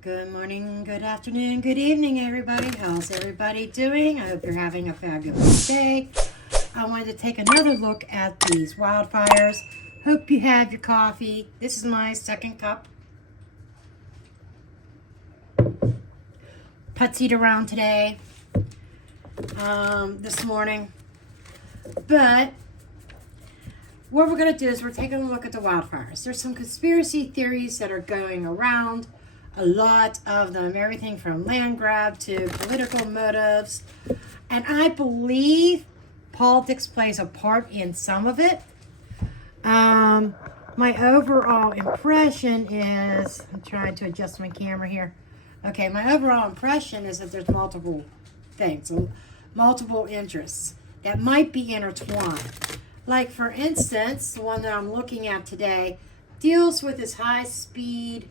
Good morning, good afternoon, good evening, everybody. How's everybody doing? I hope you're having a fabulous day. I wanted to take another look at these wildfires. Hope you have your coffee. This is my second cup. Putsied around today, this morning. But what we're going to do is we're taking a look at the wildfires. There's some conspiracy theories that are going around. A lot of them, everything from land grab to political motives. And I believe politics plays a part in some of it. My overall impression is, I'm trying to adjust my camera here. Okay, my overall impression is that there's multiple things, multiple interests that might be intertwined. Like, for instance, the one that I'm looking at today deals with this high-speed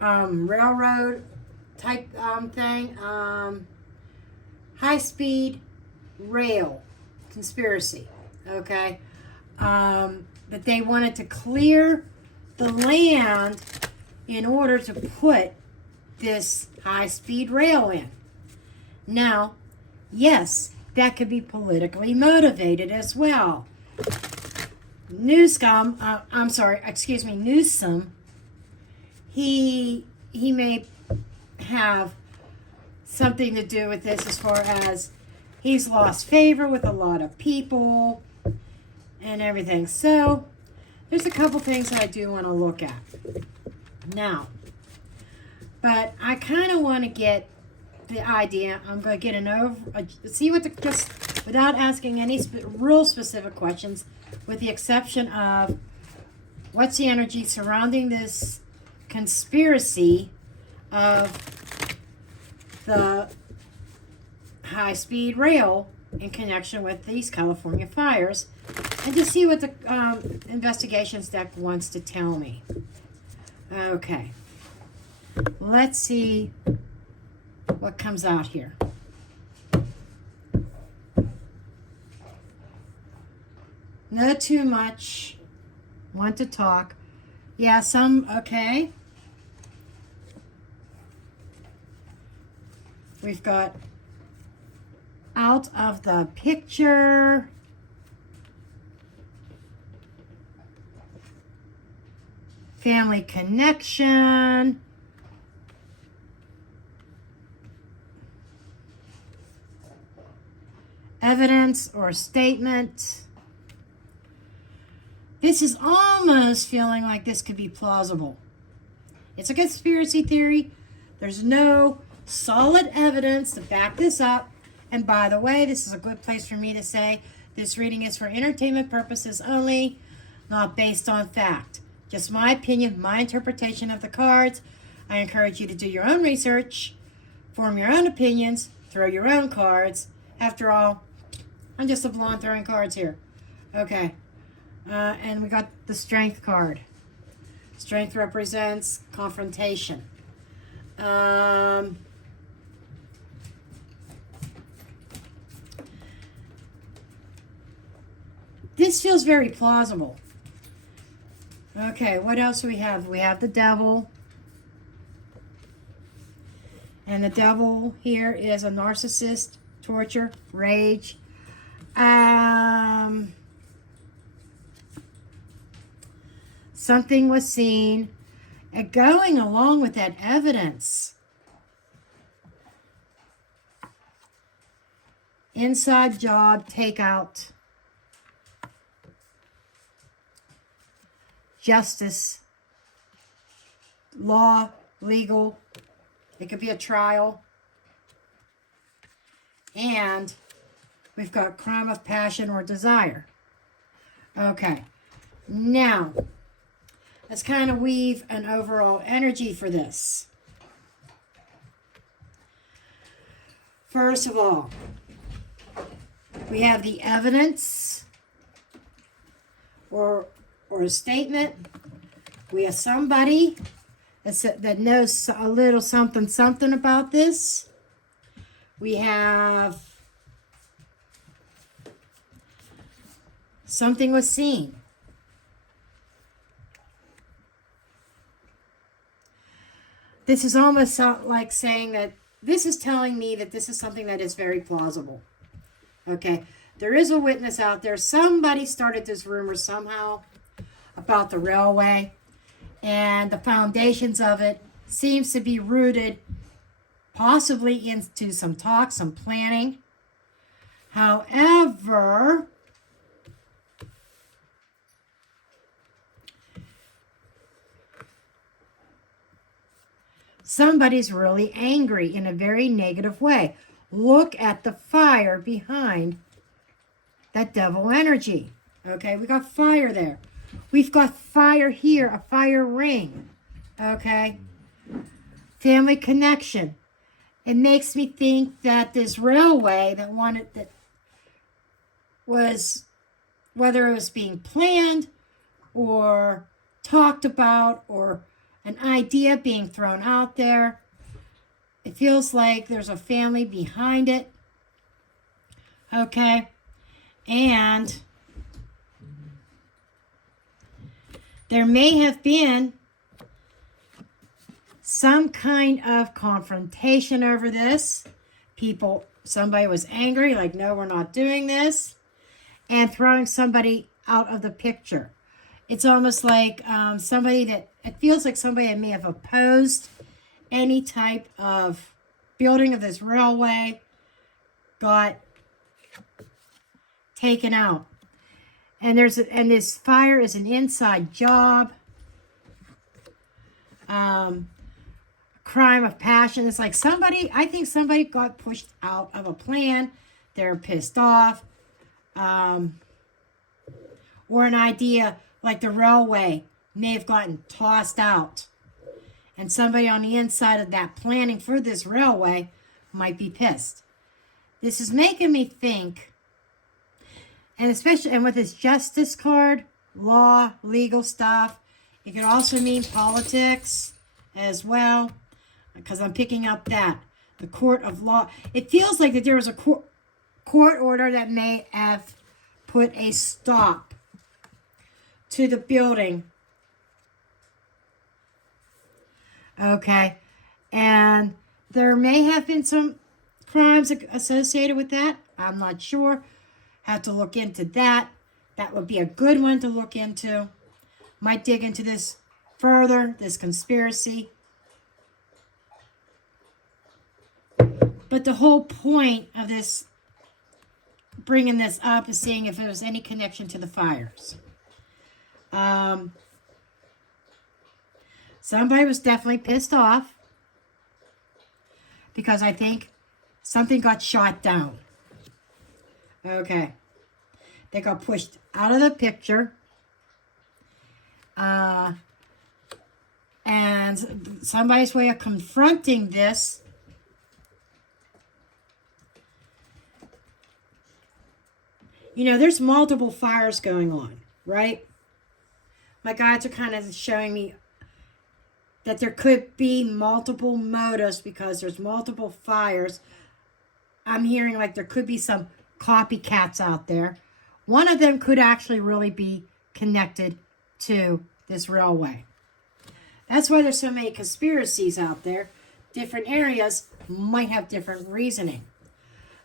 railroad type thing, high-speed rail conspiracy, okay? That they wanted to clear the land in order to put this high-speed rail in. Now, yes, that could be politically motivated as well. Newsom, he may have something to do with this as far as he's lost favor with a lot of people and everything. So there's a couple things that I do want to look at now. But I kind of want to get the idea. I'm going to get see what just without asking any real specific questions, with the exception of what's the energy surrounding this conspiracy of the high-speed rail in connection with these California fires, and to see what the investigations deck wants to tell me. Okay, let's see what comes out here. Not too much. Want to talk. Yeah, okay. We've got out of the picture. Family connection. Evidence or statement. This is almost feeling like this could be plausible. It's a conspiracy theory. There's no solid evidence to back this up. And by the way, this is a good place for me to say this reading is for entertainment purposes only, not based on fact. Just my opinion, my interpretation of the cards. I encourage you to do your own research, form your own opinions, throw your own cards. After all, I'm just a blonde throwing cards here. Okay. And we got the Strength card. Strength represents confrontation. This feels very plausible. Okay, what else do we have? We have the devil. And the devil here is a narcissist, torture, rage. Something was seen. And going along with that evidence, inside job, takeout, justice, law, legal. It could be a trial. And we've got crime of passion or desire. Okay. Now, let's kind of weave an overall energy for this. First of all, we have the evidence or a statement. We have somebody that knows a little something about this. We have something was seen. this is almost like saying that this is telling me that this is something that is very plausible. Okay, there is a witness out there. Somebody started this rumor somehow about the railway, and the foundations of it seems to be rooted possibly into some talk, some planning. However, somebody's really angry in a very negative way. Look at the fire behind that devil energy. Okay, we got fire there. We've got fire here, a fire ring. Okay, family connection. It makes me think that this railway that was, whether it was being planned or talked about or an idea being thrown out there, it feels like there's a family behind it. Okay, and there may have been some kind of confrontation over this. Somebody was angry, like, no, we're not doing this, and throwing somebody out of the picture. It's almost like it feels like somebody that may have opposed any type of building of this railway got taken out. And this fire is an inside job. Crime of passion. It's like I think somebody got pushed out of a plan. They're pissed off. Or an idea like the railway may have gotten tossed out. And somebody on the inside of that planning for this railway might be pissed. This is making me think, and especially with this justice card, law, legal stuff, it could also mean politics as well, because I'm picking up that the court of law. It feels like that there was a court order that may have put a stop to the building. Okay, and there may have been some crimes associated with that. I'm not sure. Have to look into that. That would be a good one to look into. Might dig into this further, this conspiracy. But the whole point of this, bringing this up, is seeing if there's any connection to the fires. Somebody was definitely pissed off because I think something got shot down. Okay. They got pushed out of the picture. And somebody's way of confronting this there's multiple fires going on, right? My guides are kind of showing me that there could be multiple motives because there's multiple fires. I'm hearing like there could be some copycats out there. One of them could actually really be connected to this railway. That's why there's so many conspiracies out there. Different areas might have different reasoning.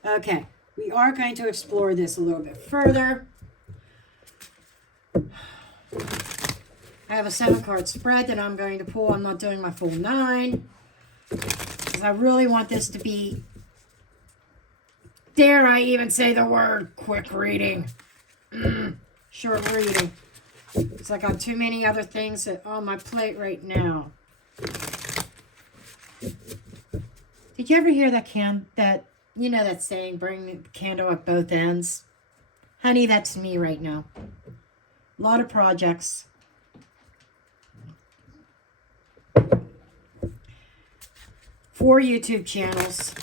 Okay, we are going to explore this a little bit further. I have a 7-card spread that I'm going to pull. I'm not doing my full 9. Because I really want this to be, dare I even say the word, quick reading. Short reading. Because I got too many other things on my plate right now. Did you ever hear that that saying, bring the candle at both ends? Honey, that's me right now. A lot of projects. 4 YouTube channels.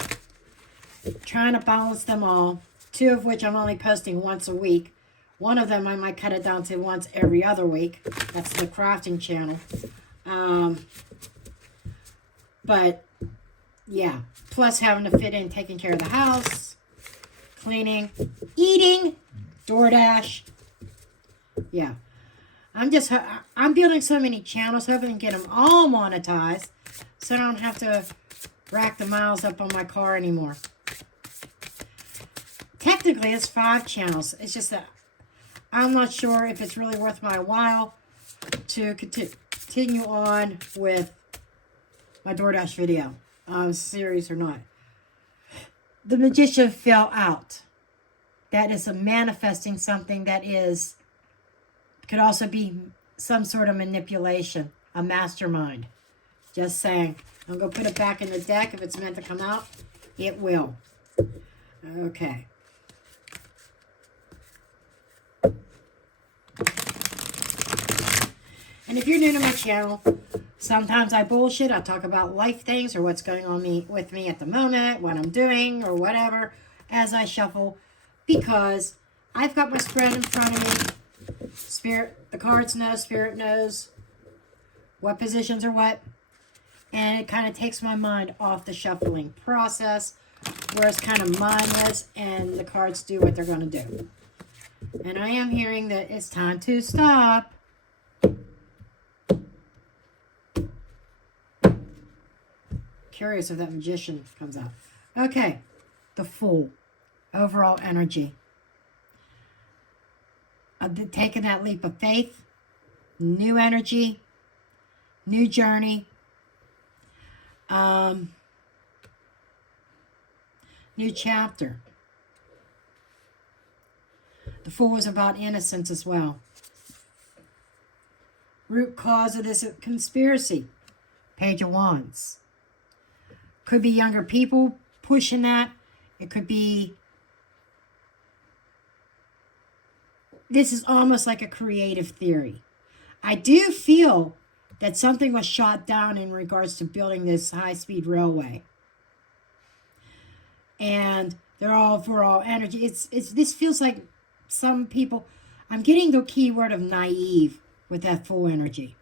Trying to balance them all. 2 of which I'm only posting once a week. One of them I might cut it down to once every other week. That's the crafting channel. But yeah, plus having to fit in taking care of the house, cleaning, eating, DoorDash. Yeah. I'm building so many channels, hoping to get them all monetized, so I don't have to rack the miles up on my car anymore. Technically, it's 5 channels. It's just that I'm not sure if it's really worth my while to continue on with my DoorDash video series or not. The magician fell out. That is a manifesting something that is, could also be some sort of manipulation, a mastermind. Just saying. I'm going to put it back in the deck. If it's meant to come out, it will. Okay. And if you're new to my channel, sometimes I bullshit. I talk about life things or what's going on with me at the moment, what I'm doing or whatever as I shuffle, because I've got my spread in front of me. Spirit, the cards know, Spirit knows what positions are what. And it kind of takes my mind off the shuffling process, where it's kind of mindless and the cards do what they're going to do. And I am hearing that it's time to stop. Curious if that magician comes out. Okay, the Fool. Overall energy. Taking that leap of faith. New energy. New journey. New chapter. The Fool is about innocence as well. Root cause of this conspiracy. Page of Wands. Could be younger people pushing that. It could be... This is almost like a creative theory. I do feel that something was shot down in regards to building this high-speed railway. And their overall energy. This feels like some people... I'm getting the key word of naive with that Fool energy.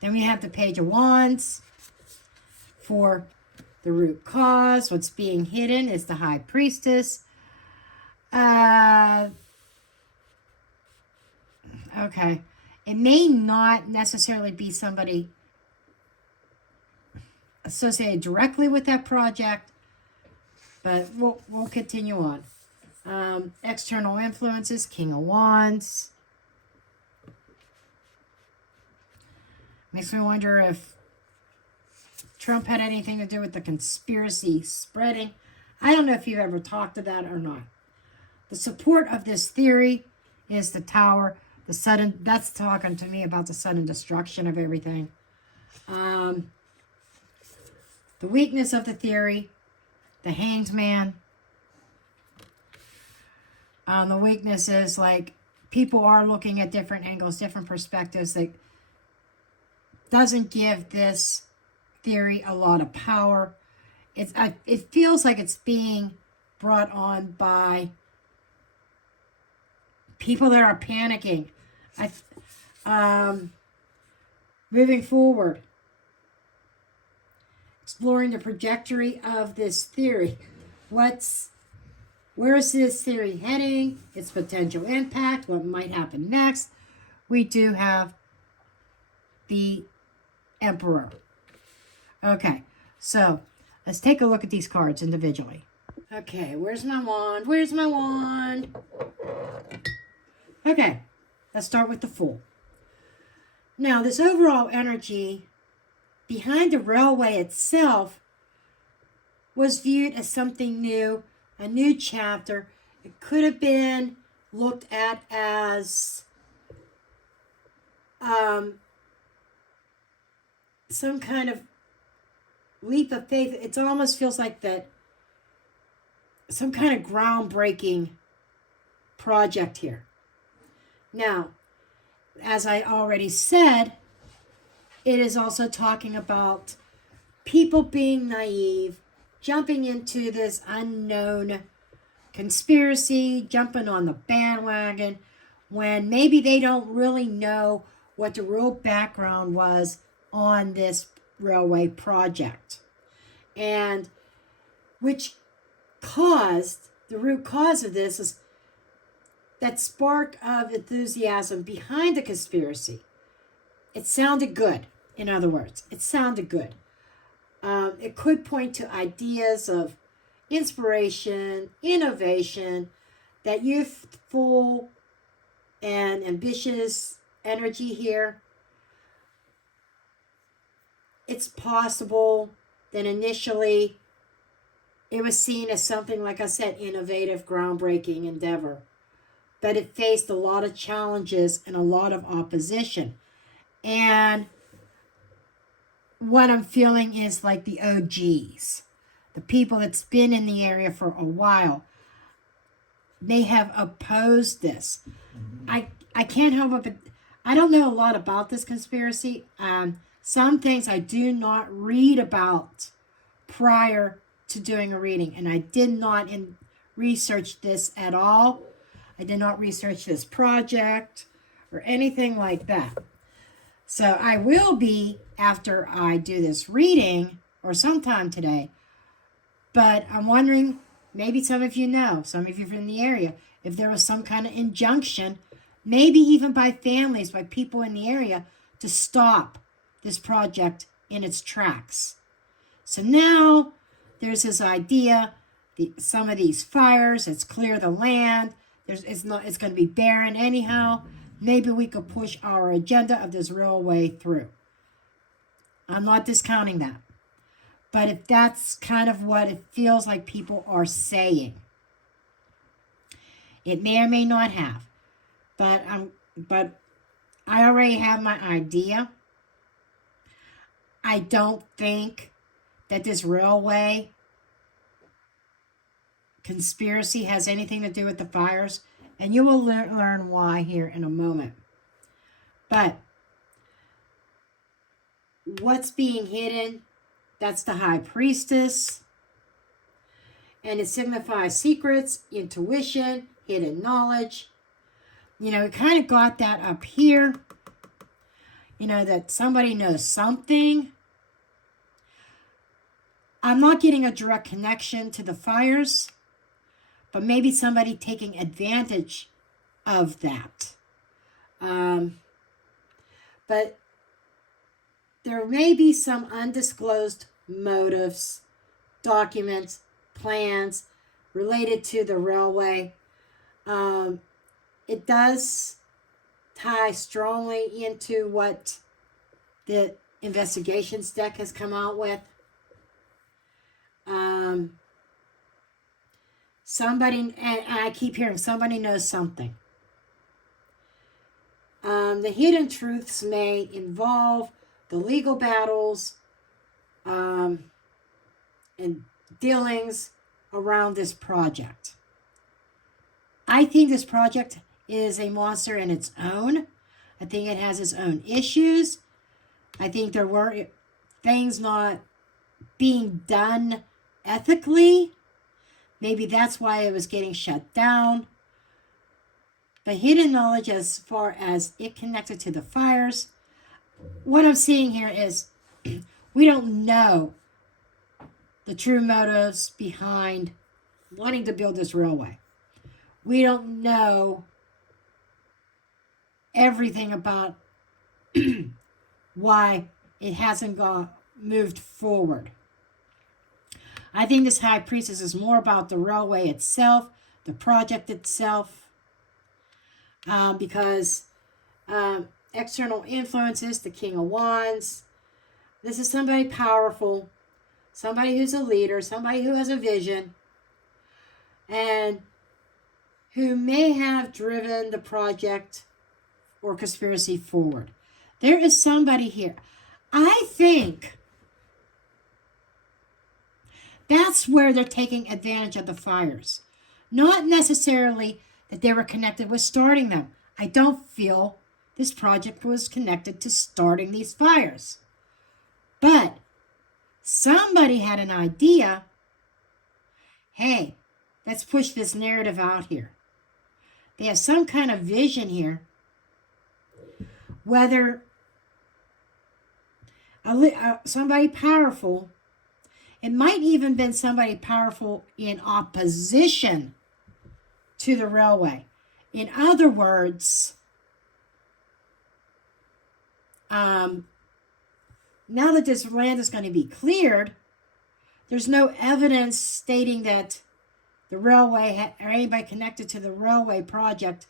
Then we have the Page of Wands for the root cause. What's being hidden is the High Priestess. Okay. It may not necessarily be somebody associated directly with that project, but we'll continue on. External influences, King of Wands. Makes me wonder if Trump had anything to do with the conspiracy spreading. I don't know if you've ever talked to that or not. The support of this theory is the Tower. That's talking to me about the sudden destruction of everything. The weakness of the theory, the Hanged Man. The weakness is like people are looking at different angles, different perspectives. That doesn't give this theory a lot of power. It feels like it's being brought on by people that are panicking. Moving forward, exploring the trajectory of this theory. Where is this theory heading? Its potential impact, what might happen next. We do have the Emperor. Okay, so let's take a look at these cards individually. Okay, where's my wand? Where's my wand? Okay, let's start with the Fool. Now, this overall energy behind the railway itself was viewed as something new, a new chapter. It could have been looked at as some kind of leap of faith. It almost feels like that some kind of groundbreaking project here. Now, as I already said, it is also talking about people being naive, jumping into this unknown conspiracy, jumping on the bandwagon, when maybe they don't really know what the real background was on this railway project. And which caused, the root cause of this is that spark of enthusiasm behind the conspiracy. It sounded good, in other words. It sounded good. It could point to ideas of inspiration, innovation, that youthful and ambitious energy here. It's possible that initially it was seen as something, like I said, innovative, groundbreaking endeavor. But it faced a lot of challenges and a lot of opposition. And what I'm feeling is like the OGs, the people that's been in the area for a while, they have opposed this. I can't help but I don't know a lot about this conspiracy. Some things I do not read about prior to doing a reading, and I did not research this at all. I did not research this project or anything like that. So I will be after I do this reading or sometime today. But I'm wondering, maybe some of you know, some of you from the area, if there was some kind of injunction, maybe even by families, by people in the area, to stop this project in its tracks. So now there's this idea, some of these fires, let's clear the land. It's going to be barren anyhow. Maybe we could push our agenda of this railway through. I'm not discounting that. But if that's kind of what it feels like people are saying, it may or may not have. But I already have my idea. I don't think that this railway conspiracy has anything to do with the fires, and you will learn why here in a moment. But what's being hidden, that's the high priestess, and it signifies secrets, intuition, hidden knowledge. You know, we kind of got that up here, you know, that somebody knows something. I'm not getting a direct connection to the fires, but maybe somebody taking advantage of that. But there may be some undisclosed motives, documents, plans related to the railway. It does tie strongly into what the investigations deck has come out with. Somebody, and I keep hearing somebody knows something. The hidden truths may involve the legal battles and dealings around this project. I think this project is a monster in its own. I think it has its own issues. I think there were things not being done ethically. Maybe that's why it was getting shut down. The hidden knowledge as far as it connected to the fires, what I'm seeing here is we don't know the true motives behind wanting to build this railway. We don't know everything about why it hasn't moved forward. I think this high priestess is more about the railway itself, the project itself, because external influences, the King of Wands, this is somebody powerful, somebody who's a leader, somebody who has a vision, and who may have driven the project or conspiracy forward. There is somebody here. I think that's where they're taking advantage of the fires. Not necessarily that they were connected with starting them. I don't feel this project was connected to starting these fires. But somebody had an idea. Hey, let's push this narrative out here. They have some kind of vision here. Whether somebody powerful, it might even been somebody powerful in opposition to the railway. In other words, now that this land is going to be cleared, there's no evidence stating that the railway or anybody connected to the railway project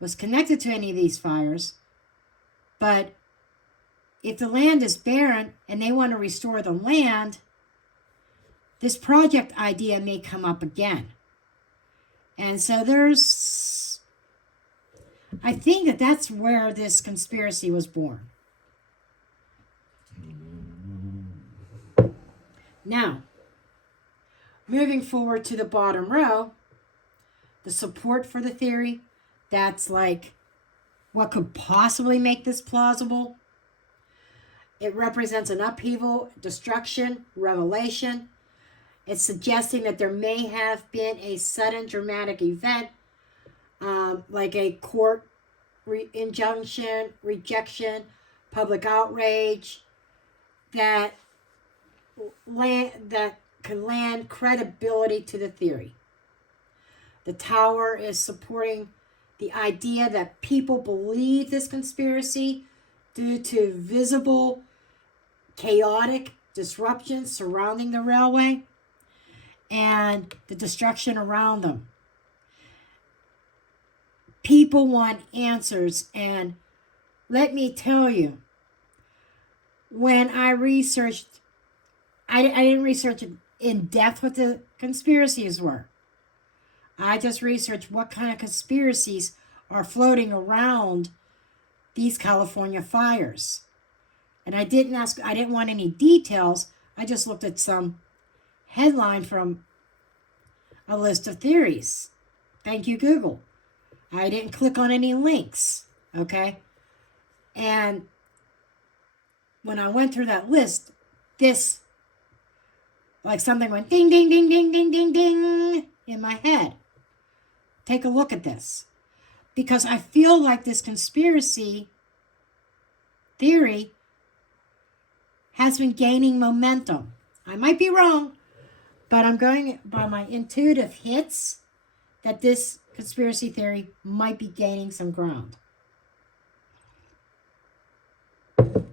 was connected to any of these fires. But if the land is barren and they want to restore the land, this project idea may come up again. And so I think that that's where this conspiracy was born. Now, moving forward to the bottom row, the support for the theory, that's like what could possibly make this plausible. It represents an upheaval, destruction, revelation. It's suggesting that there may have been a sudden dramatic event, like a court injunction, rejection, public outrage, that can lend credibility to the theory. The tower is supporting the idea that people believe this conspiracy due to visible, chaotic disruptions surrounding the railway and the destruction around them. People want answers, and let me tell you, when I researched, I didn't research in depth what the conspiracies were. I just researched what kind of conspiracies are floating around these California fires. And I didn't want any details. I just looked at some headline from a list of theories. Thank you, Google. I didn't click on any links, okay? And when I went through that list, like something went ding, ding, ding, ding, ding, ding, ding in my head. Take a look at this. Because I feel like this conspiracy theory has been gaining momentum. I might be wrong, but I'm going by my intuitive hits that this conspiracy theory might be gaining some ground. But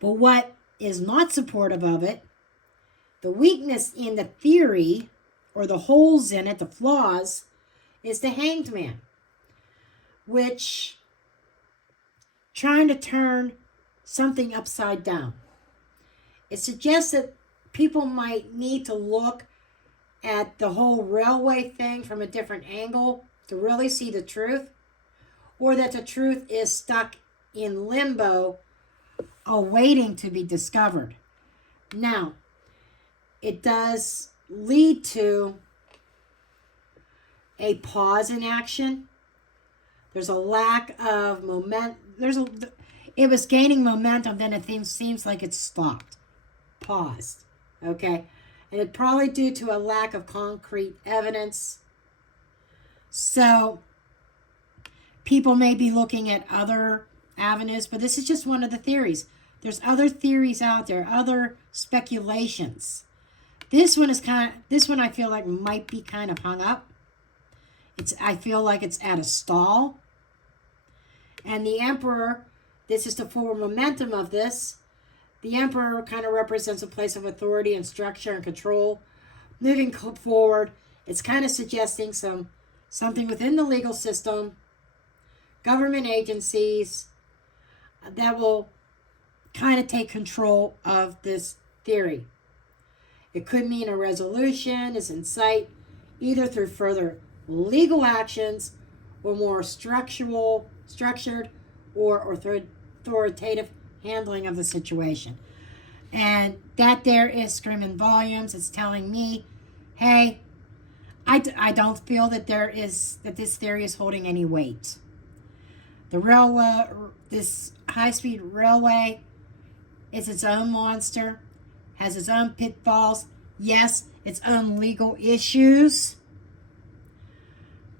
what is not supportive of it, the weakness in the theory, or the holes in it, the flaws, is the Hanged Man, which trying to turn something upside down. It suggests that people might need to look at the whole railway thing from a different angle to really see the truth, or that the truth is stuck in limbo awaiting to be discovered. Now, it does lead to a pause in action. There's a lack of momentum. It was gaining momentum, then it seems like it's stopped, paused, okay? And it's probably due to a lack of concrete evidence. So people may be looking at other avenues, but this is just one of the theories. There's other theories out there, other speculations. This one I feel like might be kind of hung up. I feel like it's at a stall. And the Emperor, this is the forward momentum of this. The Emperor kind of represents a place of authority and structure and control. Moving forward, it's kind of suggesting something within the legal system, government agencies, that will kind of take control of this theory. It could mean a resolution is in sight, either through further legal actions or more structured or authoritative handling of the situation. And that there is screaming volumes. It's telling me, hey, I don't feel that this theory is holding any weight. The railway, this high-speed railway, is its own monster, has its own pitfalls, yes, its own legal issues,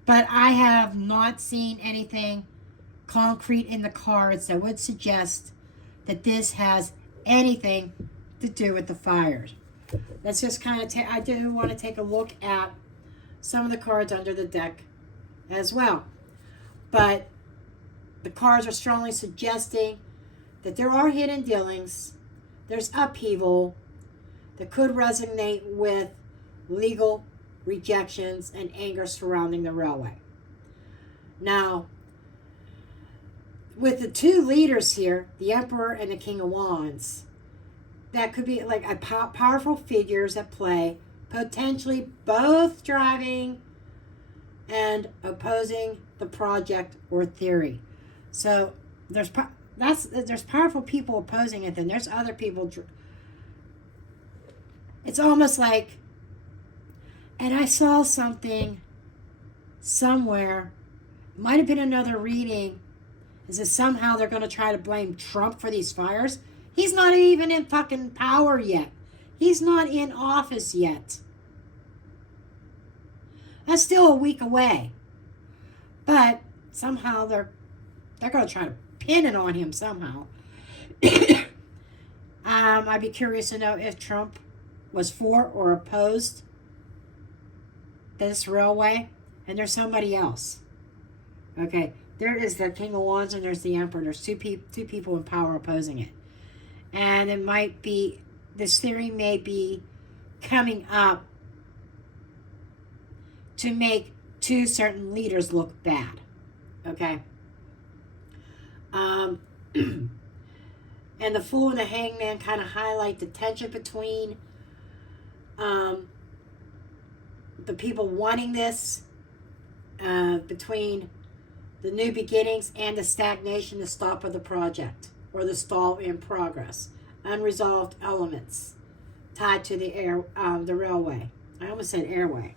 but I have not seen anything concrete in the cards that would suggest that this has anything to do with the fires. Let's just kind of I do want to take a look at some of the cards under the deck as well. But the cards are strongly suggesting that there are hidden dealings, there's upheaval that could resonate with legal rejections and anger surrounding the railway. Now, with the two leaders here, the Emperor and the King of Wands, that could be like a powerful figures at play, potentially both driving and opposing the project or theory. So there's powerful people opposing it, then there's other people. It's almost like, and I saw something somewhere, might have been another reading, is that somehow they're going to try to blame Trump for these fires. He's not even in fucking power yet. He's not in office yet. That's still a week away. But somehow they're going to try to pin it on him somehow. I'd be curious to know if Trump was for or opposed this railway. And there's somebody else. Okay, there is the King of Wands and there's the Emperor. There's two people in power opposing it. And it might be, this theory may be coming up to make two certain leaders look bad. Okay? And the Fool and the Hangman kind of highlight the tension between the people wanting this, between the new beginnings and the stagnation, the stop of the project, or the stall in progress. Unresolved elements tied to the railway. I almost said airway.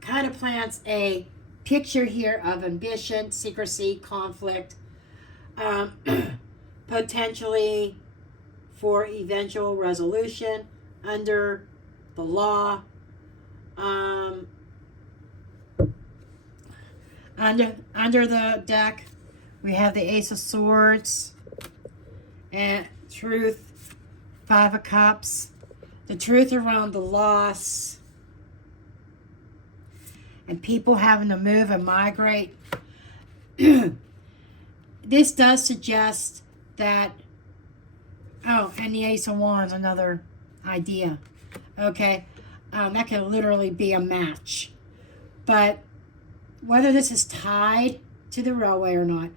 Kind of plants a picture here of ambition, secrecy, conflict, potentially for eventual resolution under the law. Under the deck, we have the Ace of Swords and Truth, Five of Cups. The truth around the loss and people having to move and migrate. This does suggest that, oh, and the Ace of Wands, another idea. Okay, that could literally be a match. But whether this is tied to the railway or not,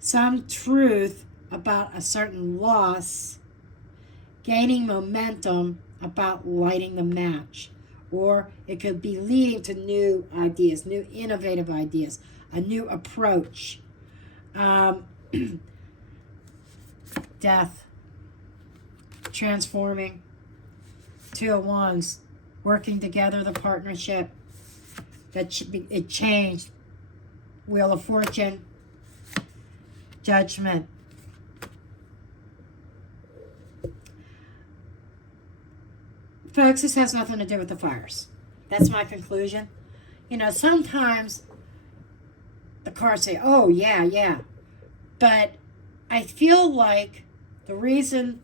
some truth about a certain loss gaining momentum about lighting the match. Or it could be leading to new ideas, new innovative ideas, a new approach. Death, transforming, Two of Wands, working together, the partnership, that it changed, Wheel of Fortune, Judgment. Folks, this has nothing to do with the fires. That's my conclusion. You know, sometimes the cards say, oh, yeah. But I feel like the reason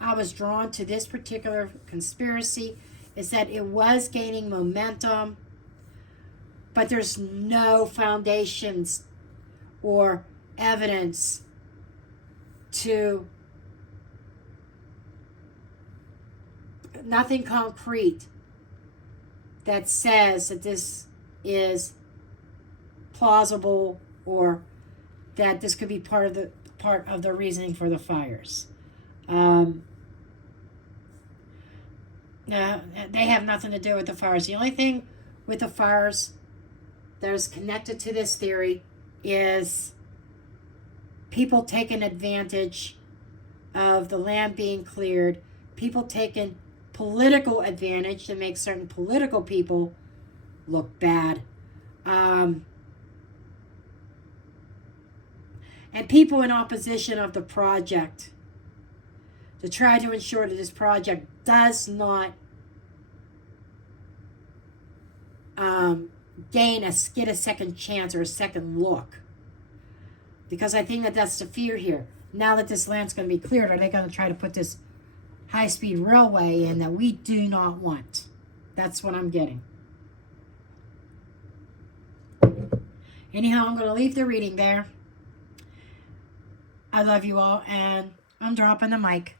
I was drawn to this particular conspiracy is that it was gaining momentum, but there's no foundations or evidence to, nothing concrete that says that this is plausible or that this could be part of the reasoning for the fires. They have nothing to do with the fires. The only thing with the fires that is connected to this theory is people taking advantage of the land being cleared, people taking political advantage to make certain political people look bad. And people in opposition of the project to try to ensure that this project does not get a second chance or a second look. Because I think that that's the fear here. Now that this land's going to be cleared, are they going to try to put this high-speed railway in that we do not want? That's what I'm getting. Anyhow, I'm going to leave the reading there. I love you all, and I'm dropping the mic.